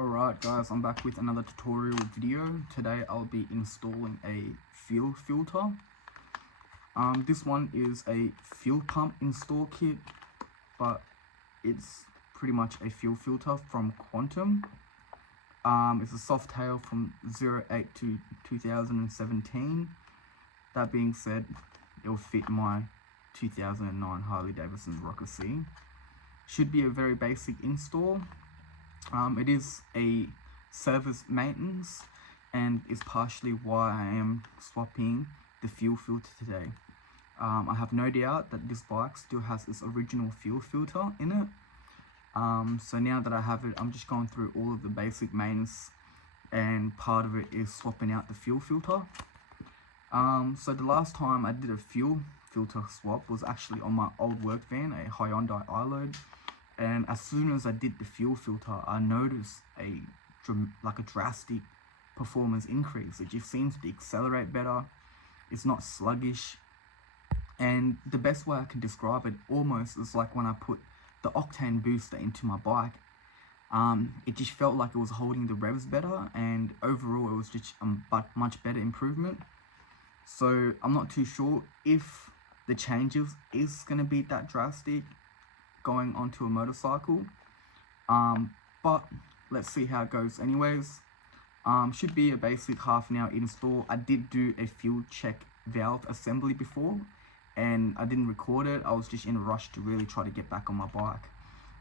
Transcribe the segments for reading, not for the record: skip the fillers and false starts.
Alright guys, I'm back with another tutorial video. Today I'll be installing a fuel filter. This one is a fuel pump install kit, but it's pretty much a fuel filter from Quantum. It's a Softail from 08 to 2017. That being said, it'll fit my 2009 Harley Davidson Rocket C. Should be a very basic install. It is a service maintenance and is partially why I am swapping the fuel filter today. I have no doubt that this bike still has its original fuel filter in it. So now that I have it, I'm just going through all of the basic maintenance, and part of it is swapping out the fuel filter. So the last time I did a fuel filter swap was actually on my old work van, a Hyundai iLoad. And as soon as I did the fuel filter, I noticed a drastic performance increase. It just seems to accelerate better. It's not sluggish. And the best way I can describe it almost is like when I put the octane booster into my bike. It just felt like it was holding the revs better, and overall it was just a much better improvement. So I'm not too sure if the changes is going to be that drastic going onto a motorcycle, but let's see how it goes anyways. Should be a basic half an hour install. I did do a fuel check valve assembly before and I didn't record it. I was just in a rush to really try to get back on my bike,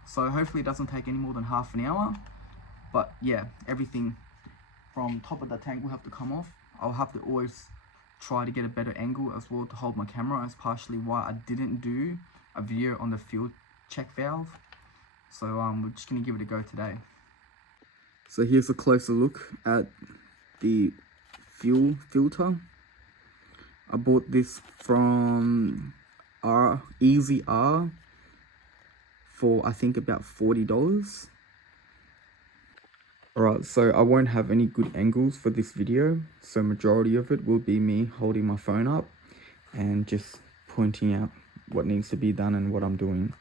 so hopefully it doesn't take any more than half an hour. But yeah, everything from top of the tank will have to come off. I'll have to always try to get a better angle as well to hold my camera. That's partially why I didn't do a video on the fuel check valve. So we're just gonna give it a go today. So here's a closer look at the fuel filter. I bought this from Easy R for I think about $40. Alright, so I won't have any good angles for this video, so majority of it will be me holding my phone up and just pointing out what needs to be done and what I'm doing.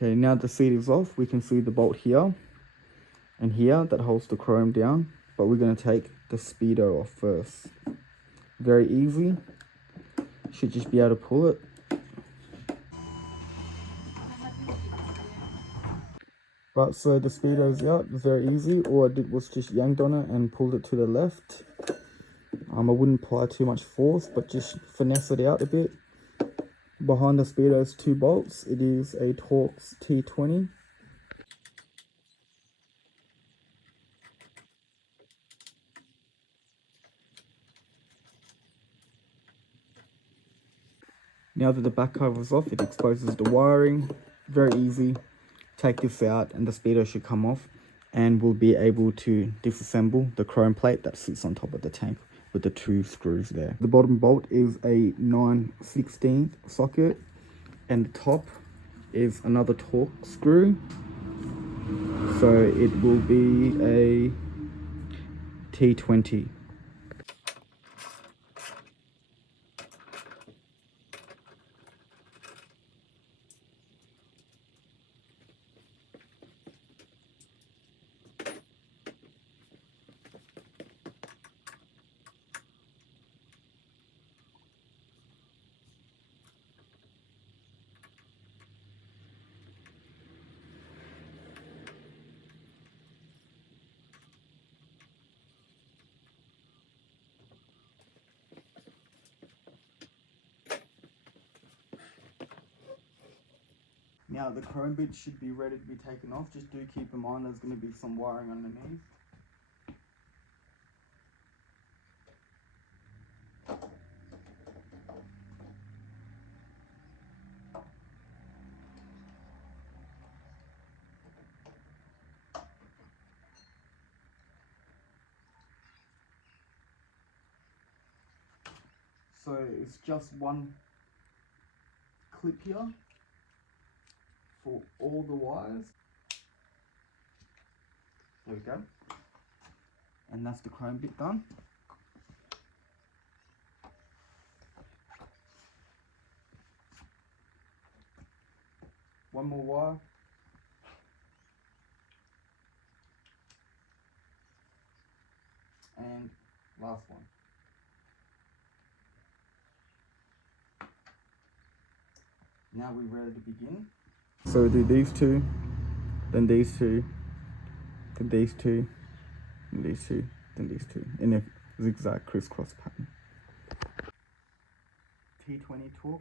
Okay, now the seat is off, we can see the bolt here and here that holds the chrome down, but we're going to take the speedo off first. Very easy, should just be able to pull it. Right, so the speedo's out, very easy. All I did was just yanked on it and pulled it to the left. I wouldn't apply too much force, but just finesse it out a bit. Behind the speedo's two bolts, it is a Torx T20. Now that the back cover is off, it exposes the wiring. Very easy. Take this out and the speedo should come off, and we'll be able to disassemble the chrome plate that sits on top of the tank with the two screws there. The bottom bolt is a 9/16 socket, and the top is another Torx screw. So it will be a T20. Now the chrome bit should be ready to be taken off. Just do keep in mind there's going to be some wiring underneath. So it's just one clip here for all the wires. There we go. And that's the chrome bit done. One more wire. And last one. Now we're ready to begin. So we do these two, then these two, then these two, and these two, then these two, in a zigzag crisscross pattern. T20 Torx.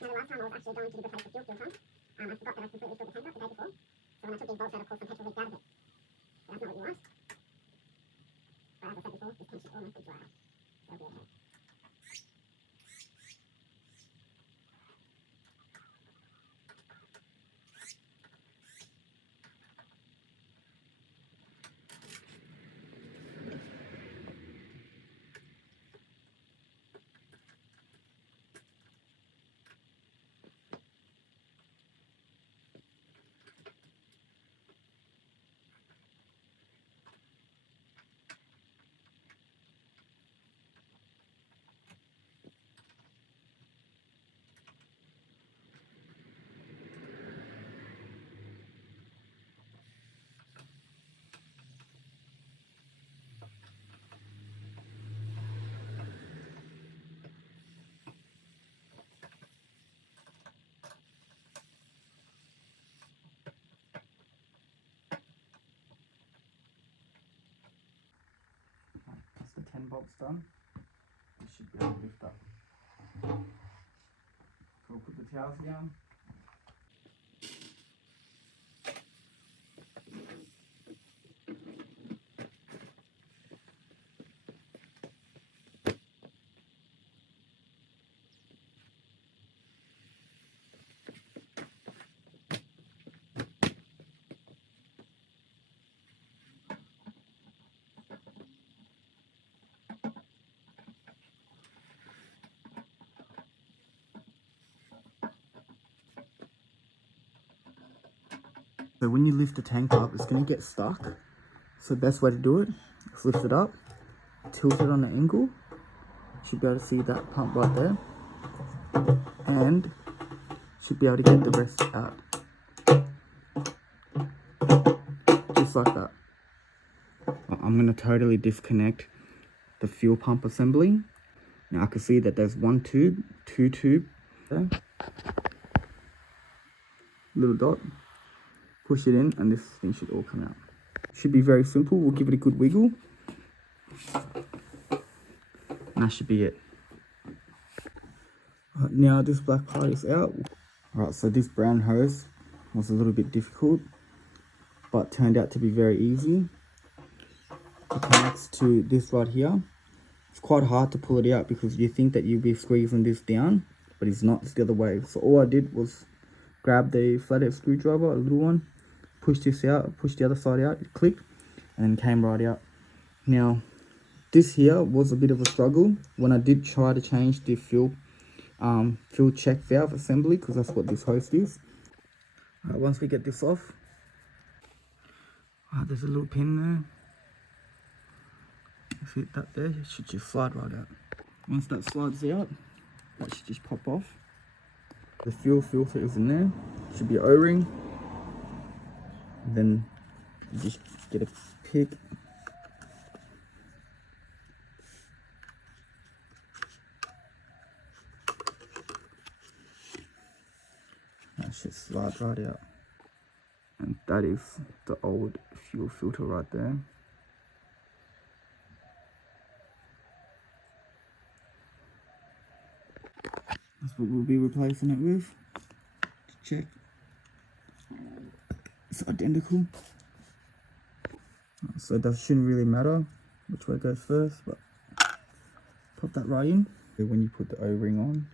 Now the last time I was actually going to replace the fuel filter, I forgot that I completely filled the tank up the day before. So when I took these bolts out, of course, some petrol leaked out of it. So that's not what you want. But as I said before, this tank should almost be dry. So it'll be okay. That's the 10 bolts done. You should be able to lift up. So we'll put the towels down. So when you lift the tank up, it's going to get stuck. So the best way to do it is lift it up, tilt it on an angle. You should be able to see that pump right there. And should be able to get the rest out. Just like that. I'm going to totally disconnect the fuel pump assembly. Now I can see that there's one tube, two tubes there. Little dot. Push it in and this thing should all come out. Should be very simple. We'll give it a good wiggle. And that should be it. Right, now this black part is out. Alright, so this brown hose was a little bit difficult, but turned out to be very easy. It connects to this right here. It's quite hard to pull it out because you think that you'll be squeezing this down, but it's not, it's the other way. So all I did was grab the flathead screwdriver, a little one, push this out, push the other side out, it clicked, and then came right out. Now, this here was a bit of a struggle when I did try to change the fuel check valve assembly, because that's what this hose is. Once we get this off, there's a little pin there. See that there? It should just slide right out. Once that slides out, that should just pop off. The fuel filter is in there. Should be an O-ring. Then you just get a pick. That should slide right out. That is the old fuel filter right there. That's what we'll be replacing it with. To check. It's identical. So that shouldn't really matter which way goes first, but pop that right in. When you put the O-ring on,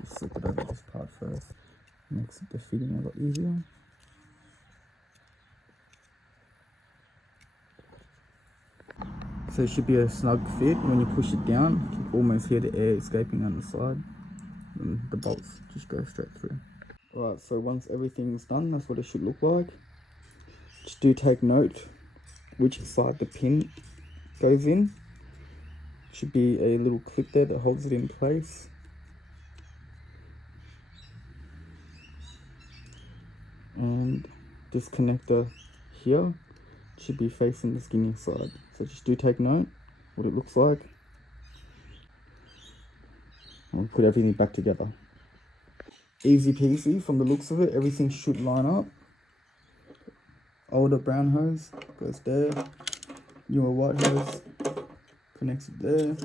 just slip it over this part first. Makes the fitting a lot easier. So it should be a snug fit. When you push it down, you can almost hear the air escaping on the side. And the bolts just go straight through. Alright, so once everything's done, that's what it should look like. Just do take note which side the pin goes in. Should be a little clip there that holds it in place. And this connector here should be facing the skinny side. So just do take note what it looks like. I'll put everything back together. Easy peasy from the looks of it, everything should line up. Older brown hose goes there. Newer white hose connects it there.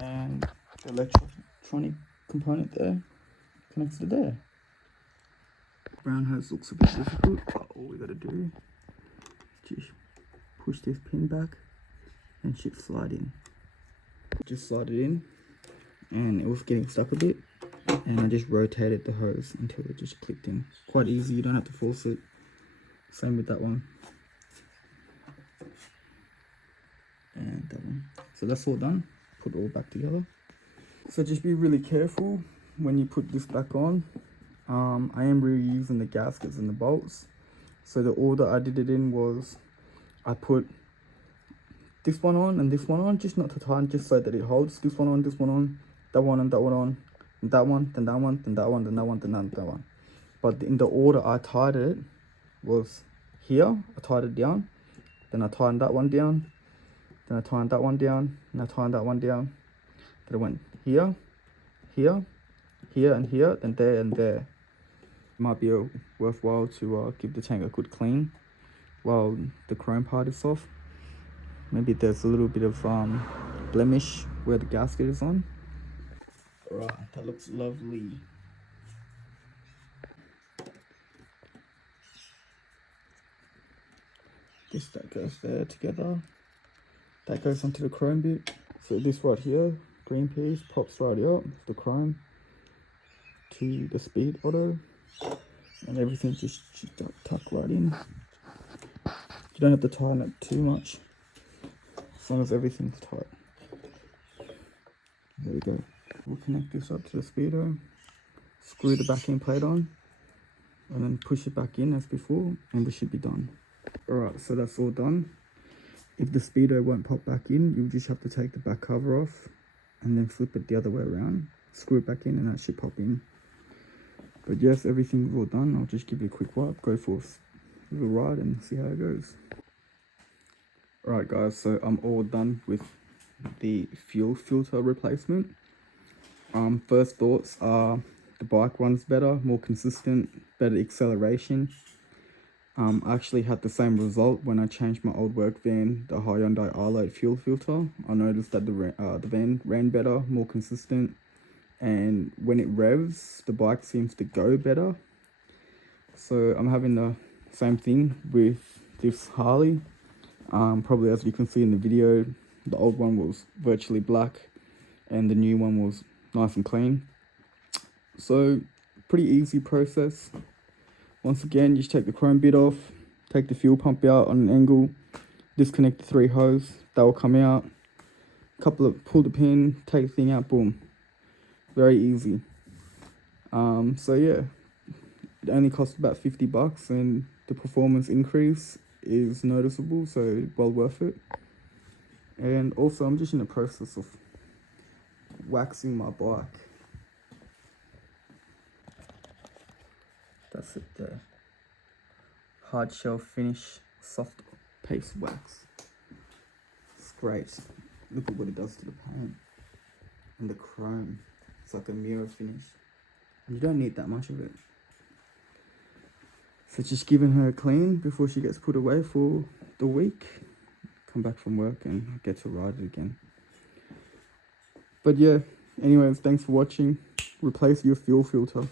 And the electronic component there connects it there. Brown hose looks a bit difficult, but all we gotta do is just push this pin back and should slide in. Just slide it in, and it was getting stuck a bit, and I just rotated the hose until it just clicked in. Quite easy, you don't have to force it. Same with that one. And that one. So that's all done. Put it all back together. So just be really careful when you put this back on. I am reusing the gaskets and the bolts. So the order I did it in was, I put this one on and this one on, just not to tighten, just so that it holds. This one on, that one and that one on, and that one, then that one, then that one, then that one, then that one. But in the order I tied it was here, I tied it down, then I tightened that one down, then I tightened that one down, and I tightened that one down. Then I went here, here, here and here, then there and there. Might be worthwhile to give the tank a good clean while the chrome part is off. Maybe there's a little bit of blemish where the gasket is on. Alright, that looks lovely. That goes there together. That goes onto the chrome bit. So this right here, green piece, pops right up, the chrome to the speed auto. And everything just should tuck right in. You don't have to tighten it too much, as long as everything's tight. There we go. We'll connect this up to the speedo, screw the backing plate on, and then push it back in as before, and we should be done. Alright, so that's all done. If the speedo won't pop back in, you'll just have to take the back cover off and then flip it the other way around, screw it back in, and that should pop in. But yes, everything's all done. I'll just give you a quick wipe, go for a little ride and see how it goes. Alright guys, so I'm all done with the fuel filter replacement. First thoughts are the bike runs better, more consistent, better acceleration. I actually had the same result when I changed my old work van, the Hyundai R-Load fuel filter. I noticed that the van ran better, more consistent. And when it revs, the bike seems to go better. So I'm having the same thing with this Harley. Probably as you can see in the video, the old one was virtually black and the new one was nice and clean. So pretty easy process. Once again, you just take the chrome bit off, take the fuel pump out on an angle, disconnect the 3 hose, that will come out. Pull the pin, take the thing out, boom. Very easy. So yeah, it only cost about 50 bucks and the performance increase is noticeable, so well worth it. And also I'm just in the process of waxing my bike. That's it there. Hard shell finish, soft paste wax. It's great. Look at what it does to the paint and the chrome. It's like a mirror finish. You don't need that much of it. So just giving her a clean before she gets put away for the week. Come back from work and get to ride it again. But yeah, anyways, thanks for watching. Replace your fuel filter.